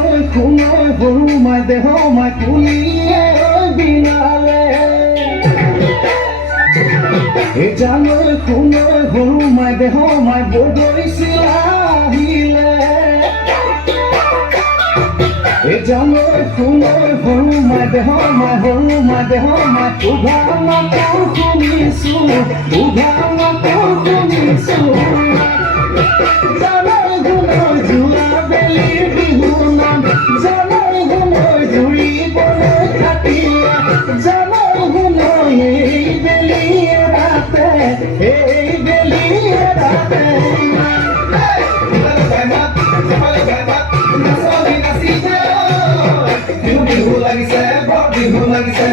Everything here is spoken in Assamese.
জানৈ শুনৈ সৰু মাই দেহ মাই কুলিয়ে বিনালে জানৈ শুনৈ সৰু মাই দেহ মাই বগৈছিলা আহিলে জানৈ শুনৈ সৰু মাই দেহ মাই উঘা মাতৰ শুনিছো উঘা মাতৰ শুনিছো জানৈ শুনৈ যোৱা বেলিৰ বিহু নাম জানৈ শুনৈ ঘূৰিবলৈ খাটিয়া জানৈ শুনৈ এই বেলি এৰাতে বিহু লাগিছে বৰ বিহু লাগিছে